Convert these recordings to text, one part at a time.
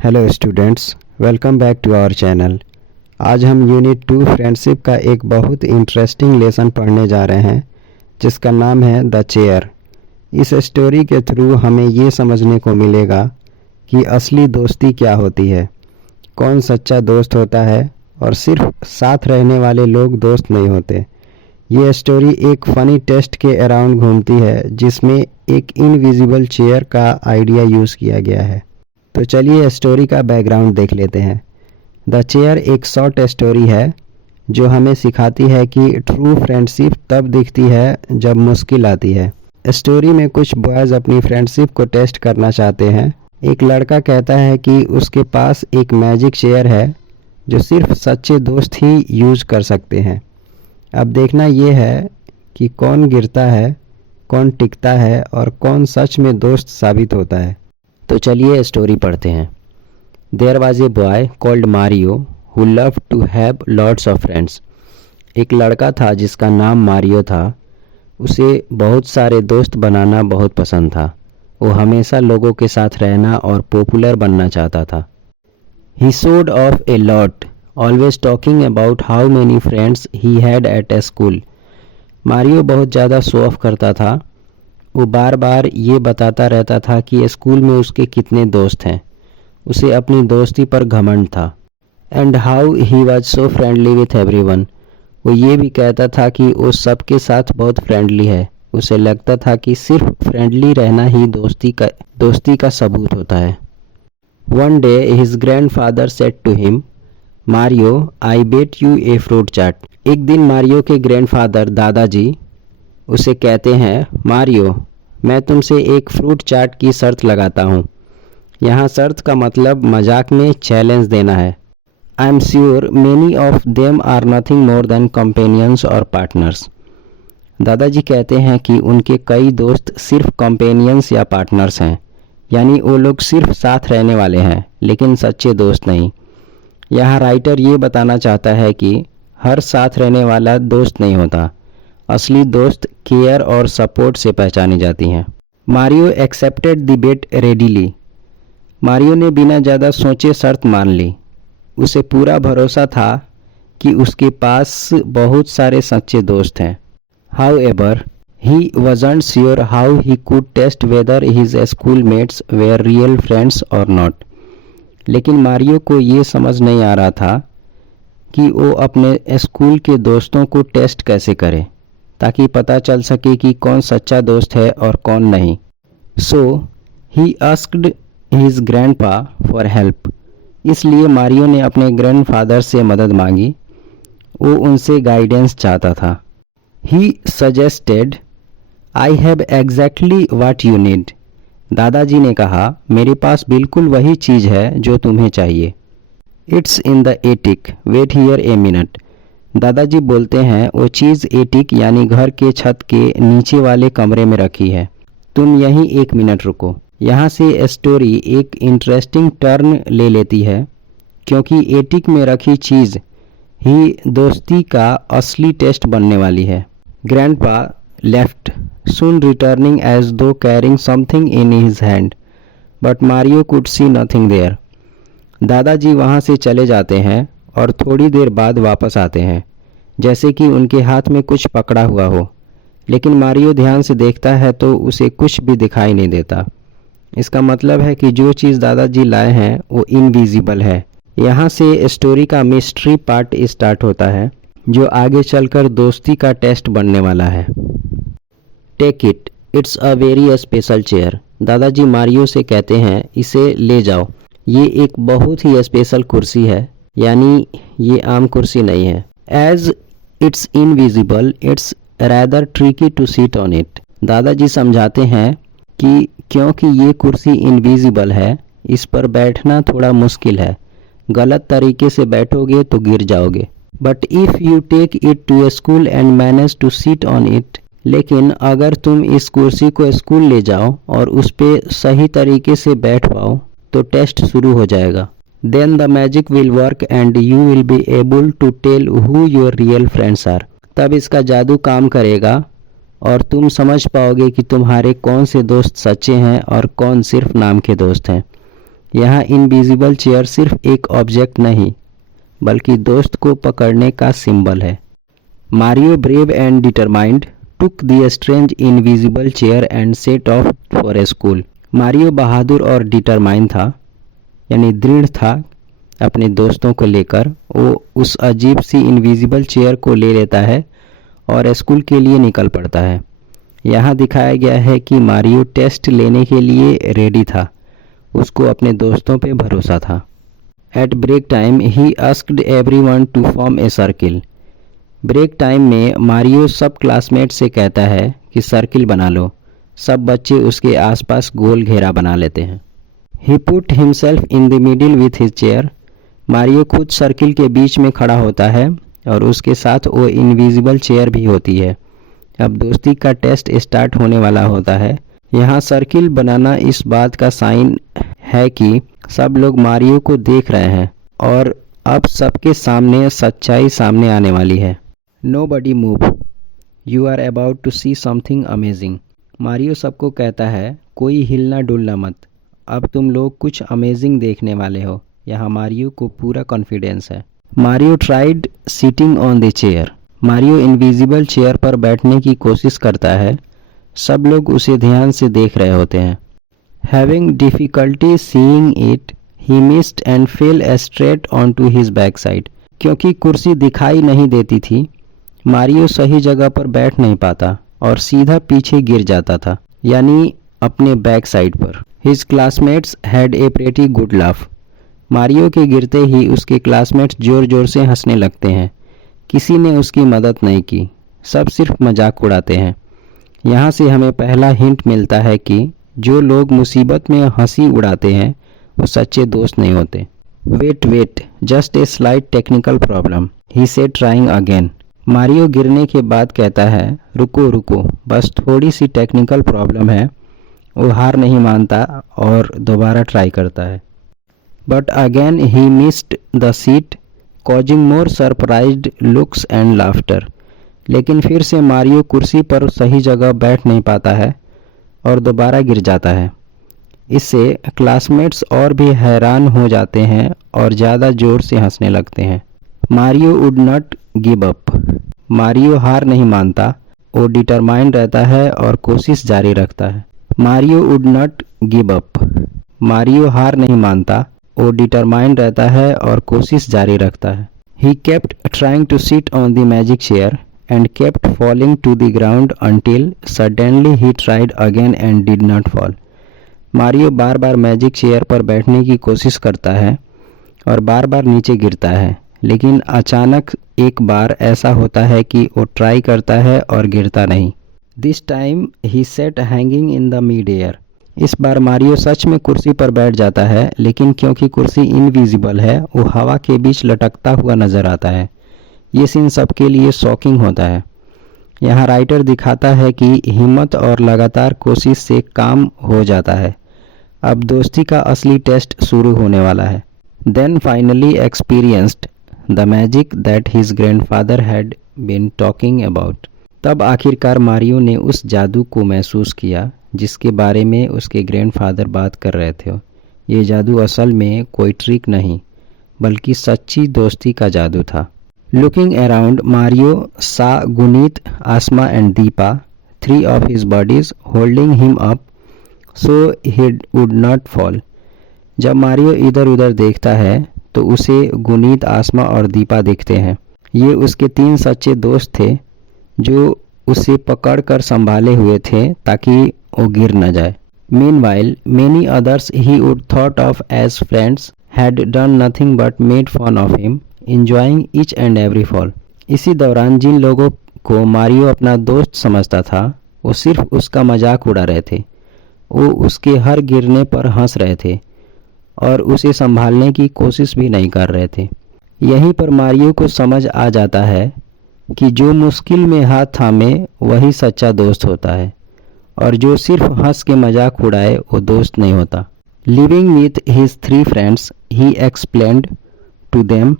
Hello students, welcome back to our channel. आज हम unit 2 friendship का एक बहुत इंटरेस्टिंग लेसन पढ़ने जा रहे हैं जिसका नाम है द चेयर। इस स्टोरी के थ्रू हमें ये समझने को मिलेगा कि असली दोस्ती क्या होती है, कौन सच्चा दोस्त होता है और सिर्फ साथ रहने वाले लोग दोस्त नहीं होते। ये स्टोरी एक फ़नी टेस्ट के अराउंड घूमती है जिसमें एक इनविजिबल चेयर का आइडिया यूज़ किया गया है। तो चलिए स्टोरी का बैकग्राउंड देख लेते हैं। द चेयर एक शॉर्ट स्टोरी है जो हमें सिखाती है कि ट्रू फ्रेंडशिप तब दिखती है जब मुश्किल आती है। स्टोरी में कुछ बॉयज़ अपनी फ्रेंडशिप को टेस्ट करना चाहते हैं। एक लड़का कहता है कि उसके पास एक मैजिक चेयर है जो सिर्फ सच्चे दोस्त ही यूज कर सकते हैं। अब देखना यह है कि कौन गिरता है, कौन टिकता है और कौन सच में दोस्त साबित होता है। तो चलिए स्टोरी पढ़ते हैं। There was a boy called Mario who love to have lots of friends. एक लड़का था जिसका नाम मारियो था। उसे बहुत सारे दोस्त बनाना बहुत पसंद था। वो हमेशा लोगों के साथ रहना और पॉपुलर बनना चाहता था। He showed off a lot, always talking about how many friends he had at a school. Mario बहुत ज़्यादा शो ऑफ करता था। वो बार बार ये बताता रहता था कि स्कूल में उसके कितने दोस्त हैं। उसे अपनी दोस्ती पर घमंड था। And how he was so friendly with everyone. वो ये भी कहता था कि वो सबके साथ बहुत फ्रेंडली है। उसे लगता था कि सिर्फ फ्रेंडली रहना ही दोस्ती का सबूत होता है। One day his grandfather said to him, Mario I bet you a fruit chaat. एक दिन मारियो के ग्रैंडफादर दादाजी उसे कहते हैं, मारियो मैं तुमसे एक फ्रूट चाट की शर्त लगाता हूँ। यहाँ शर्त का मतलब मजाक में चैलेंज देना है। I am sure many of them are nothing more than companions और पार्टनर्स। दादाजी कहते हैं कि उनके कई दोस्त सिर्फ कंपेनियंस या पार्टनर्स हैं, यानी वो लोग सिर्फ साथ रहने वाले हैं लेकिन सच्चे दोस्त नहीं। यहाँ राइटर ये बताना चाहता है कि हर साथ रहने वाला दोस्त नहीं होता। असली दोस्त केयर और सपोर्ट से पहचानी जाती हैं। Mario accepted the bet readily. Mario ने बिना ज़्यादा सोचे शर्त मान ली। उसे पूरा भरोसा था कि उसके पास बहुत सारे सच्चे दोस्त हैं। However he wasn't sure how he could test whether his schoolmates were real friends और नॉट। लेकिन मारियो को ये समझ नहीं आ रहा था कि वो अपने स्कूल के दोस्तों को टेस्ट कैसे करे ताकि पता चल सके कि कौन सच्चा दोस्त है और कौन नहीं। So he asked his grandpa for help. इसलिए मारियो ने अपने ग्रैंडफादर से मदद मांगी। वो उनसे गाइडेंस चाहता था। He suggested, I have exactly what you need. दादाजी ने कहा, मेरे पास बिल्कुल वही चीज़ है जो तुम्हें चाहिए। It's in the attic, wait here a minute. दादाजी बोलते हैं वो चीज़ एटिक यानी घर के छत के नीचे वाले कमरे में रखी है, तुम यहीं 1 मिनट रुको। यहाँ से स्टोरी एक इंटरेस्टिंग टर्न ले लेती है क्योंकि एटिक में रखी चीज़ ही दोस्ती का असली टेस्ट बनने वाली है। Grandpa left, soon returning as though carrying something in his hand, but Mario could see nothing there. दादाजी वहाँ से चले जाते हैं और थोड़ी देर बाद वापस आते हैं जैसे कि उनके हाथ में कुछ पकड़ा हुआ हो, लेकिन मारियो ध्यान से देखता है तो उसे कुछ भी दिखाई नहीं देता। इसका मतलब है कि जो चीज़ दादाजी लाए हैं वो इनविजिबल है। यहाँ से स्टोरी का मिस्ट्री पार्ट स्टार्ट होता है जो आगे चलकर दोस्ती का टेस्ट बनने वाला है। Take it, it's a very special chair. दादाजी मारियो से कहते हैं, इसे ले जाओ, ये एक बहुत ही स्पेशल कुर्सी है, यानी ये आम कुर्सी नहीं है। As it's invisible it's rather tricky to seat on it. दादाजी समझाते हैं कि क्योंकि ये कुर्सी इनविजिबल है, इस पर बैठना थोड़ा मुश्किल है, गलत तरीके से बैठोगे तो गिर जाओगे। But if you take it to a school and manage to seat on it, लेकिन अगर तुम इस कुर्सी को स्कूल ले जाओ और उस पर सही तरीके से बैठ पाओ तो टेस्ट शुरू हो जाएगा। Then the magic will work and you will be able to tell who your real friends are. तब इसका जादू काम करेगा और तुम समझ पाओगे कि तुम्हारे कौन से दोस्त सच्चे हैं और कौन सिर्फ नाम के दोस्त हैं। यहाँ इनविजिबल चेयर सिर्फ एक ऑब्जेक्ट नहीं बल्कि दोस्त को पकड़ने का सिंबल है। Mario brave and determined took the strange invisible chair and set off for a school. Mario बहादुर और डिटरमाइन था, यानी दृढ़ था अपने दोस्तों को लेकर। वो उस अजीब सी इनविजिबल चेयर को ले लेता है और स्कूल के लिए निकल पड़ता है। यहाँ दिखाया गया है कि मारियो टेस्ट लेने के लिए रेडी था, उसको अपने दोस्तों पे भरोसा था। At break time he asked everyone to form a circle. Break time में मारियो सब क्लासमेट से कहता है कि सर्किल बना लो। सब बच्चे उसके आसपास गोल घेरा बना लेते हैं। He put himself in the middle with his chair. Mario खुद सर्किल के बीच में खड़ा होता है और उसके साथ वो इनविजिबल चेयर भी होती है। अब दोस्ती का टेस्ट स्टार्ट होने वाला होता है। यहाँ सर्किल बनाना इस बात का साइन है कि सब लोग मारियो को देख रहे हैं और अब सबके सामने सच्चाई सामने आने वाली है। Nobody move, you are about to see something amazing। Mario सबको कहता है कोई हिलना डुलना मत, अब तुम लोग कुछ अमेजिंग देखने वाले हो। यहाँ मारियो को पूरा कॉन्फिडेंस है। Mario tried sitting on the chair. Mario invisible chair पर बैठने की कोशिश करता है। सब लोग उसे ध्यान से देख रहे होते हैं। Having difficulty seeing it he missed and fell straight on to his back side. क्योंकि कुर्सी दिखाई नहीं देती थी, मारियो सही जगह पर बैठ नहीं पाता और सीधा पीछे गिर जाता था, यानी अपने बैक साइड पर। His classmates had a pretty good laugh. Mario के गिरते ही उसके क्लासमेट्स जोर जोर से हंसने लगते हैं। किसी ने उसकी मदद नहीं की, सब सिर्फ मजाक उड़ाते हैं। यहाँ से हमें पहला हिंट मिलता है कि जो लोग मुसीबत में हंसी उड़ाते हैं वो सच्चे दोस्त नहीं होते। Wait just a slight technical problem, he said trying again. Mario गिरने के बाद कहता है रुको बस थोड़ी सी टेक्निकल प्रॉब्लम है। वो हार नहीं मानता और दोबारा ट्राई करता है। But again he missed the seat causing more surprised looks and laughter. लेकिन फिर से मारियो कुर्सी पर सही जगह बैठ नहीं पाता है और दोबारा गिर जाता है। इससे क्लासमेट्स और भी हैरान हो जाते हैं और ज़्यादा जोर से हंसने लगते हैं। Mario would not give up. Mario हार नहीं मानता, वो डिटरमाइंड रहता है और कोशिश जारी रखता है। Mario would not give up. Mario हार नहीं मानता, वो डिटरमाइंड रहता है और कोशिश जारी रखता है। He kept trying to sit on the magic chair and kept falling to the ground until suddenly he tried again and did not fall. Mario बार बार मैजिक चेयर पर बैठने की कोशिश करता है और बार बार नीचे गिरता है, लेकिन अचानक एक बार ऐसा होता है कि वो ट्राई करता है और गिरता नहीं। This time he set hanging in the mid air. इस बार मारियो सच में कुर्सी पर बैठ जाता है, लेकिन क्योंकि कुर्सी इनविजिबल है वो हवा के बीच लटकता हुआ नजर आता है। ये सीन सबके लिए शॉकिंग होता है। यहाँ राइटर दिखाता है कि हिम्मत और लगातार कोशिश से काम हो जाता है। अब दोस्ती का असली टेस्ट शुरू होने वाला है। Then finally experienced the magic that his grandfather had been talking about। तब आखिरकार मारियो ने उस जादू को महसूस किया जिसके बारे में उसके ग्रैंडफादर बात कर रहे थे। ये जादू असल में कोई ट्रिक नहीं बल्कि सच्ची दोस्ती का जादू था। Looking around, Mario saw Gunit, Asma and Deepa, three of his buddies, holding him up so he would not fall। जब मारियो इधर उधर देखता है तो उसे गुनीत, आसमा और दीपा दिखते हैं। ये उसके 3 सच्चे दोस्त थे जो उसे पकड़कर संभाले हुए थे ताकि वो गिर न जाए। Meanwhile, many others he would thought of as friends had done nothing but made fun of him, enjoying each and every fall। इसी दौरान जिन लोगों को मारियो अपना दोस्त समझता था वो सिर्फ उसका मजाक उड़ा रहे थे। वो उसके हर गिरने पर हंस रहे थे और उसे संभालने की कोशिश भी नहीं कर रहे थे। यहीं पर मारियो को समझ आ जाता है कि जो मुश्किल में हाथ थामे वही सच्चा दोस्त होता है और जो सिर्फ हंस के मजाक उड़ाए वो दोस्त नहीं होता। Living with his 3 friends he explained to them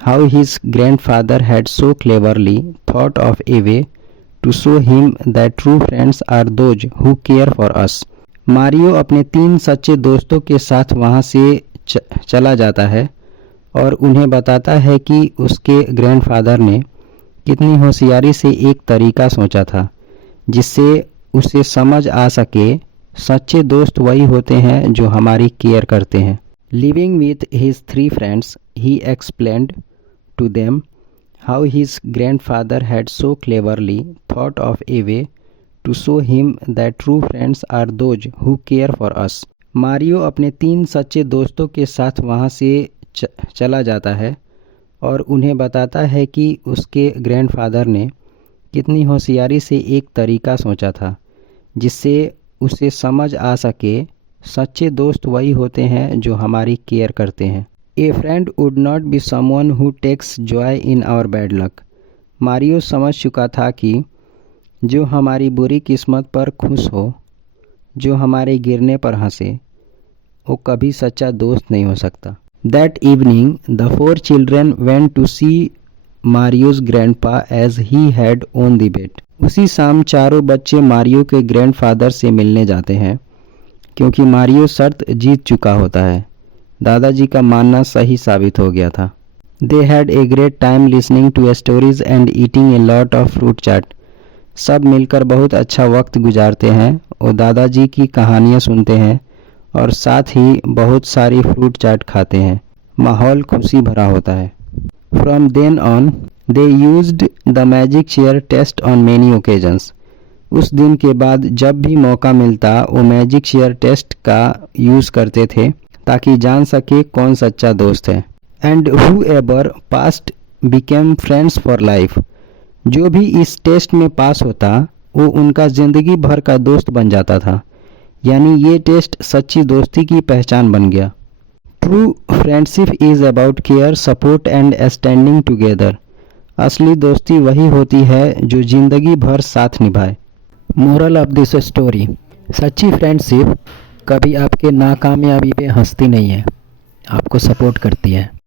how his grandfather had so cleverly thought of a way to show him that true friends are those who care for us। Mario अपने 3 सच्चे दोस्तों के साथ वहां से चला जाता है और उन्हें बताता है कि उसके ग्रैंडफादर ने कितनी होशियारी से एक तरीका सोचा था जिससे उसे समझ आ सके सच्चे दोस्त वही होते हैं जो हमारी केयर करते हैं। Living with his 3 friends he explained to them how his grandfather had so cleverly thought of a way to show him that true friends are those who care for us। Mario अपने 3 सच्चे दोस्तों के साथ वहां से चला जाता है और उन्हें बताता है कि उसके ग्रैंडफादर ने कितनी होशियारी से एक तरीका सोचा था जिससे उसे समझ आ सके सच्चे दोस्त वही होते हैं जो हमारी केयर करते हैं। A friend would not be someone who takes joy in our bad luck। Mario समझ चुका था कि जो हमारी बुरी किस्मत पर खुश हो, जो हमारे गिरने पर हंसे, वो कभी सच्चा दोस्त नहीं हो सकता। That evening, the 4 children went to see Mario's grandpa as he had won the bet। उसी शाम चारों बच्चे मारियो के ग्रैंडफादर से मिलने जाते हैं क्योंकि मारियो शर्त जीत चुका होता है। दादाजी का मानना सही साबित हो गया था। They had a great time listening to stories and eating a lot of fruit chaat. सब मिलकर बहुत अच्छा वक्त गुजारते हैं और दादाजी की कहानियाँ सुनते हैं और साथ ही बहुत सारी फ्रूट चाट खाते हैं। माहौल खुशी भरा होता है। From then on they used the magic chair test on many occasions. उस दिन के बाद जब भी मौका मिलता वो मैजिक चेयर टेस्ट का यूज़ करते थे ताकि जान सके कौन सच्चा दोस्त है। And whoever passed became friends for life। जो भी इस टेस्ट में पास होता वो उनका ज़िंदगी भर का दोस्त बन जाता था, यानी ये टेस्ट सच्ची दोस्ती की पहचान बन गया। True friendship is about care, support and standing together. असली दोस्ती वही होती है जो ज़िंदगी भर साथ निभाए। मोरल ऑफ दिस स्टोरी, सच्ची फ्रेंडशिप कभी आपके नाकामयाबी पे हंसती नहीं है, आपको सपोर्ट करती है।